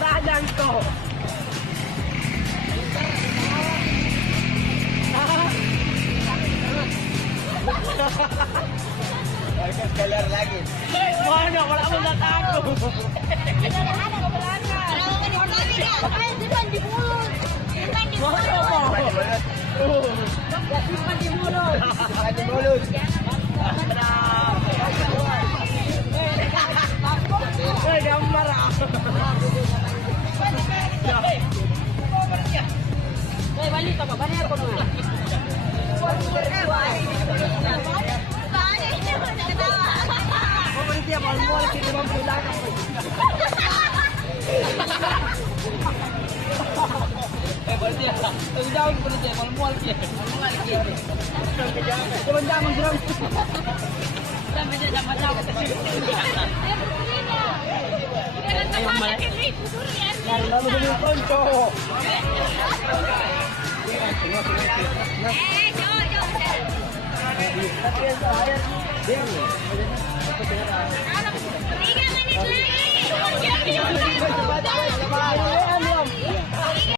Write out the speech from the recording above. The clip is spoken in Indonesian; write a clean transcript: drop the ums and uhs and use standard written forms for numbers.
Sayang kok. Keluar lagi. Mana wala mo na tako. Simpan di mulut. Simpan di mulut. Simpan di mulut. Simpan di mulut. Gambar ah. Balik ka ba? Balik ako na. Dia mal-mal kita mau pulang. Berarti ya. Jauh berarti mal-mal kita. Mal-mal kita. Jangan geram. Sampai dia sama-sama ke sini. Lalu dulu konco. Jauh.